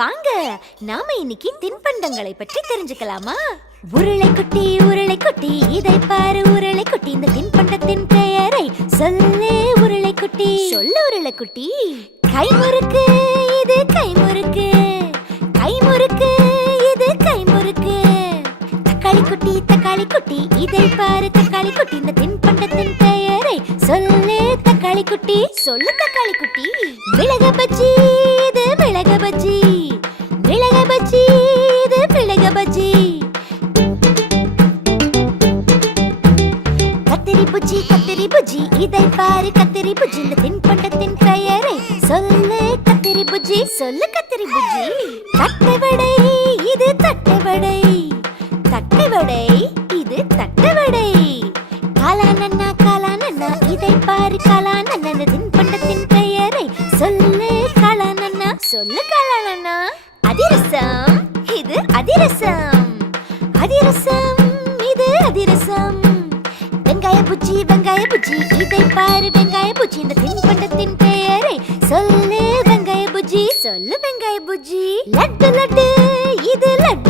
வாங்க நாம இன்னைக்கு தின்பண்டங்களை பற்றி தெரிஞ்சுக்கலாமா? உருளை குட்டி இதை பாரு உருளை குட்டி, இந்த தின்பண்டத்தின் பெயரை சொல்லே உருளை குட்டி. சொல்லு உருளை குட்டி. கைமுறுக்கு இது கைமுறுக்கு, கைமுறுக்கு இது கைமுறுக்கு. தக்காளி குட்டி இதை பாரு தக்காளி குட்டி, இந்த தின்பண்டத்தின் பெயரை சொல்லே தக்காளி குட்டி. சொல்லு தக்காளி குட்டி. மிளகு பஜ்ஜி இது மிளகு பஜ்ஜி, மிளகு பஜ்ஜி இது மிளகு பஜ்ஜி. கத்திரி புஜ்ஜி இதை பாரு கத்திரி புஜ்ஜி, இந்த தின்பண்டத்தின் பெயரை சொல்லு கத்திரி புஜ்ஜி. சொல்லு கத்திரி புஜ்ஜி. தட்டை வடை இது தட்டை வடை, தட்டை வடை இது தட்டை வடை. காளானன்னா இதை பாரு காளானன்னா, இந்த தின்பண்டத்தின் பெயரை சொல்லு காளானன்னா. சொல்லு காளானன்னா. அதிரசம் இது அதிரசம், அதிரசம் இது அதிரசம். வெங்காய புஜ்ஜி இதை பாரு வெங்காய புஜ்ஜி, இந்த தின்பண்டத்தின் பெயரை சொல்லு வெங்காய புஜ்ஜி. சொல்லு வெங்காய புஜ்ஜி. லட்டு இது லட்டு